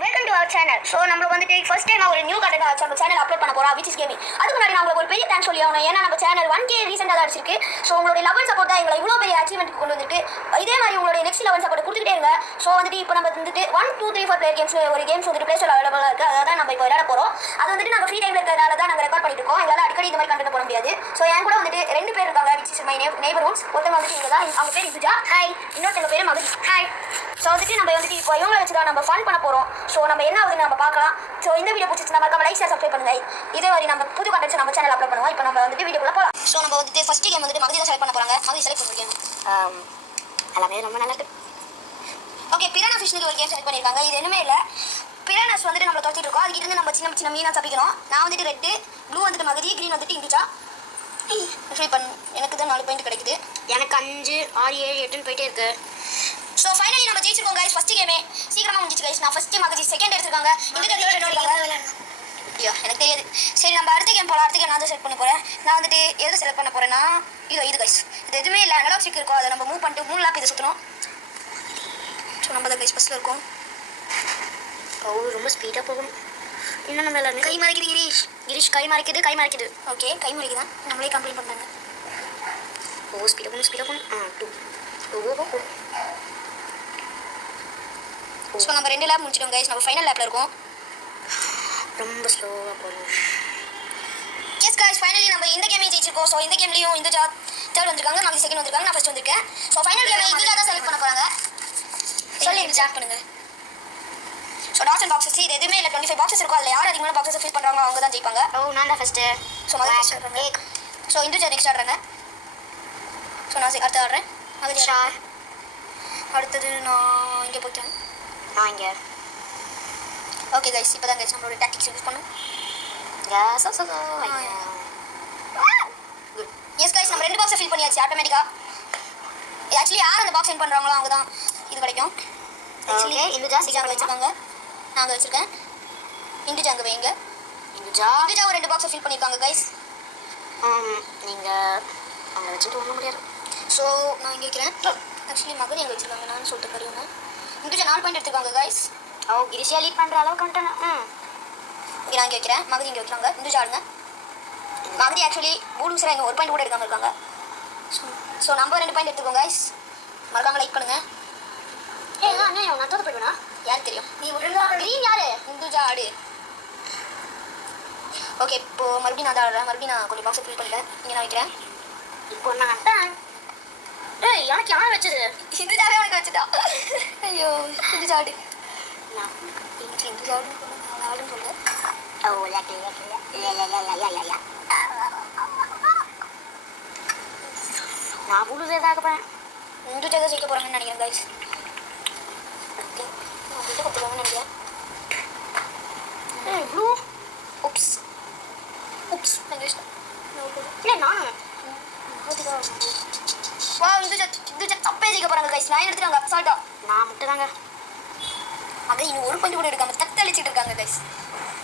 Welcome to our channel. So நம்ம வந்துட்டு first time ஒரு நியூ கண்டென்ட் நம்ம சேனல் அப்லோட் பண்ண போகிறோம், விச் இஸ் கேமிங். அதுக்கு முன்னாடி நான் உங்களுக்கு ஒரு பெரிய தேங்க்ஸ் சொல்லி ஆகணும். ஏன்னா நம்ம சேனல் 1K ரீசெண்டாக தான் அடிச்சிருக்கு. ஸோ உங்களுடைய லவ் அண்ட் சப்போர்ட் தான் எங்களை இவ்வளோ பெரிய அச்சீவ்மெண்ட் கொண்டு வந்துருக்கு. இதே மாதிரி உங்களுடைய நெக்ஸ்ட் லவ் அண்ட் சப்போர்ட் கொடுத்துட்டே இருங்க. ஸோ வந்துட்டு இப்போ நம்ம வந்துட்டு 1, 2, 3, 4 பிளேயர் கேம்ஸ் ஒரு கேம்ஸ் வந்துட்டு பிளே ஸ்டோர் அவைலபிளாக இருக்குது. அதை தான் நம்ம இப்போ விளையாட போகிறோம். அது வந்துட்டு நாங்கள் ஃப்ரீ டைமில் இருக்கிறதால தான் நாங்கள் ரெக்கார்ட் பண்ணிட்டு இருக்கோம். எங்களால் அடிக்கடி இந்த மாதிரி கண்டென்ட் போட முடியாது. ஸோ என் கூட வந்துட்டு 2 பேர் இருக்காங்க, விச் இஸ் மை நெய்பர்ஹுட்ஸ். ஒருத்தவங்க வந்துட்டு இங்கே தான், அவங்க பேர் இந்துஜா, ஹாய். இன்னொருத்தவங்க பேர் மகதி, ஹாய். ஸோ வந்துட்டு நம்ம வந்துட்டு இப்போ இவங்களை வச்சு தான் நம்ம ஃபன் பண்ண போகிறோம். ஸோ நம்ம என்ன ஆகுதுன்னு நம்ம பார்க்கலாம். ஸோ இந்த வீடியோ பிடிச்சிச்சு நம்ம லைக் ஷேர் சப்ஸ்கிரைப் பண்ணுங்க. இதே மாதிரி நம்ம புது கண்டென்ட்ஸ் நம்ம சேனல் அப்லோட் பண்ணுவோம். இப்போ நம்ம வந்துட்டு வீடியோக்குள்ள போகலாம். ஸோ நம்ம வந்துட்டு ஃபர்ஸ்ட் கேம் வந்துட்டு மகதி தான் செலக்ட் பண்ண போகிறாங்க. மகதி செலக்ட் பண்ணிருக்கேன். எல்லாமே ரொம்ப நல்லா இருக்கு. ஓகே, பிரானா ஃபிஷ்னு ஒரு கேம் செலக்ட் பண்ணியிருக்காங்க. இது என்னமே இல்லை, பிரானாஸ் வந்துட்டு நம்ம துரத்திட்டு இருக்கோம். அதுக்கிட்ட இருந்து நம்ம சின்ன சின்ன மீனாக தப்பிக்கணும். நான் வந்துட்டு ரெட்டு, ப்ளூ வந்துட்டு மகதி, க்ரீன் வந்துட்டு இந்துஜா. ஃபில் பண்ணு. எனக்கு தான் 4 பாயிண்ட் கிடைக்குது. எனக்கு 5, 6, 7, 8 போயிட்டே இருக்கு. ஸோ ஃபைனலி நம்ம ஜெயிச்சிருக்கோம் கைஸ். ஃபர்ஸ்ட் கேமே சீக்கிரமாக முடிஞ்சிச்சு கைஸ். நான் ஃபர்ஸ்ட் மகதி செகண்ட் எடுத்துருக்காங்க. எனக்கு தெரியாது. சரி, நம்ம அடுத்த கேம் போகலாம். அடுத்த கேம் நான் தான் செலக்ட் பண்ண போகிறேன். நான் வந்துட்டு எது செலக்ட் பண்ண போகிறேன்னா இது கைஸ். இது எதுவுமே இல்லை, அனலாக் ஸ்டிக் இருக்கும். அதை நம்ம மூவ் பண்ணிட்டு 3 லேப் இதை சுற்றணும். ஸோ நம்ம தான் கைஸ் ஃபஸ்ட்டில் இருக்கோம். ரொம்ப ஸ்பீடாக போகும். இன்னும் நம்ம எல்லாருமே கை மறைக்குது. கிரீஷ் கை மறைக்குது. ஓகே, கை மறைக்குதான் நம்மளே கம்ப்ளைண்ட் பண்ணுறாங்க. ஸ்பீடாக போகணும். 2 ஸோ நம்ம 2 லேப் முடிச்சிட்டோம் கைஸ். நம்ம ஃபைனல் லேப்பில் இருக்கோம். ரொம்ப ஸ்லோவாக போகணும். எஸ் கைஸ், ஃபைனலி நம்ம இந்த கேமையும் ஜெயிச்சிருக்கோம். ஸோ இந்த கேம்லேயும் இந்த ஜா தேர்ட் வந்திருக்காங்க, நான் செகண்ட் வந்திருக்காங்க, நான் ஃபஸ்ட் வந்திருக்கேன். ஸோ ஃபைனல் கேமை இந்த தான் செலக்ட் பண்ண போகிறாங்க. சொல்லி ஸ்டார்ட் பண்ணுங்க. ஸோ டாட்ஸ் அண்ட் பாக்ஸஸ் இது எதுவுமே இல்லை, 25 பாக்ஸஸ் இருக்கும். அதில் யார் அதிகமான பாக்ஸஸ் ஃபில் பண்ணுறாங்க அவங்க தான் ஜெயிப்பாங்க. நான் தான் ஃபஸ்ட்டு. ஸோ மகதி ஆடுறாங்க. ஸோ இந்துஜா நெக்ஸ்ட் ஆடுறாங்க. ஸோ நான் அடுத்து ஆடுறேன். மகதி அடுத்தது நான் இங்கே போயிட்டேன். நான் இங்கே. ஓகே கைஸ், இப்போ தான் கைஸ் நம்மளோட டாக்டிக்ஸ் யூஸ் பண்ணோம். எஸ் கைஸ், நம்ம 2 பாக்ஸை ஃபில் பண்ணியாச்சு ஆட்டோமேட்டிக்காக. ஆக்சுவலி யார் அந்த பாக்ஸ் சென்ட் பண்ணுறாங்களோ அவங்க தான் இது கிடைக்கும். ஆக்சுவலி இந்துஜா அங்கே வச்சுருக்காங்க, நான் அங்கே வச்சுருக்கேன். இந்துஜா அங்கே வைங்க. இந்துஜா ஒரு 2 பாக்ஸை ஃபில் பண்ணியிருக்காங்க கைஸ். நீங்கள் அங்கே வச்சுட்டு ஒன்றும் முடியாது. ஸோ நான் இங்கே வைக்கிறேன். ஆக்சுவலி மகன் எங்கே வச்சுருக்காங்க, நான் சொல்லிட்டு கறியுங்க. இந்துஜா 4 பாயிண்ட் எடுத்துருக்காங்க கைஸ். கிரிஷியா லீட் பண்ணுற அளவுக்கு வந்துட்டேன். இங்கே நான் இங்கே வைக்கிறேன், மகதி இங்கே வைக்கிறாங்க. இந்துஜா ஆடுங்க. மகதி ஆக்சுவலி பூலூசராக இன்னும் 1 பாயிண்ட் கூட எடுக்காமல் இருக்காங்க. ஸோ நம்ம 2 பாயிண்ட் எடுத்துக்கோங்க கைஸ். மறக்காமல் லைக் பண்ணுங்கள். நான் தோற்று போயிடுவேனா? யாருக்கு தெரியும்? நீ க்ரீன் யாரு? இந்துஜா ஆடு. ஓகே, இப்போது மறுபடியும் நான் தான் ஆடுறேன். மறுபடியும் நான் கொஞ்சம் பாக்ஸை ஃபில் பண்ணிட்டேன். இங்கே நான் வைக்கிறேன். இப்போ நான் எனக்கு யார் வச்சது? இந்துஜாவே உனக்கு வச்சுட்டா. ஐயோ, இந்துஜா ஆடு. நான் இந்துஜா ஆடுன்னு சொல்ல. நான் புழுது எதாக போகிறேன். இந்துஜா தான் ஜெயிக்க போகிறாங்கன்னு நினைக்கிறேன் கைஸ். நான் கிட்ட கொடுத்துருவாங்கன்னு நினைக்கிறேன். ப்ளூ உப்ஸ் இல்லை நானும் வா. இந்துஜா தப்பே ஜெயிக்க போகிறாங்க கைஸ். நான் எடுத்துட்டாங்க அசால்ட்டா. நான் மட்டும்தாங்க. அதை இன்னும் 1 பாயிண்ட் கூட எடுக்காமல் தத்தளிச்சிட்டு இருக்காங்க கைஸ்.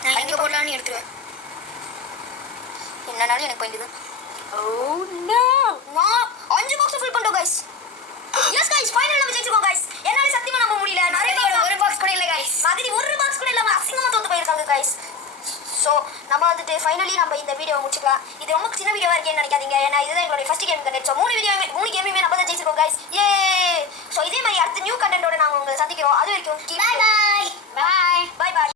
நான் எங்கே போடலான்னு எடுத்துருவேன். என்னன்னாலும் எனக்கு பாயிண்ட் தான். நான் 5 பாக்ஸ் ஃபில் பண்ணிட்டோம் கைஸ். எஸ் கைஸ், ஃபைனல் நம்ம ஜெயிச்சிருக்கோம் கைஸ். என்னால சத்தியமா நம்ப முடியல. நிறைய 1 பாக்ஸ் கூட இல்லை கைஸ். மகதி 1 பாக்ஸ் கூட இல்லாமல் அசிங்கமாக தோற்று போயிருக்காங்க கைஸ். ஸோ நம்ம வந்துட்டு ஃபைனலி நம்ம இந்த வீடியோவை முடிச்சுக்கலாம். இது ரொம்ப சின்ன வீடியோவாக இருக்கேன்னு நினைக்காதீங்க. ஏன்னா இதுதான் எங்களுடைய ஃபர்ஸ்ட் கேம் கண்டென்ட். ஸோ 3 கேமுமே நம்ம தான் ஜெயிச்சிருக்கோம் கைஸ். ஸோ இதே மாதிரி அடுத்த நியூ கண்டென்ட்டோட நாங்கள் உங்களை சந்திக்கிறோம். அது வரைக்கும்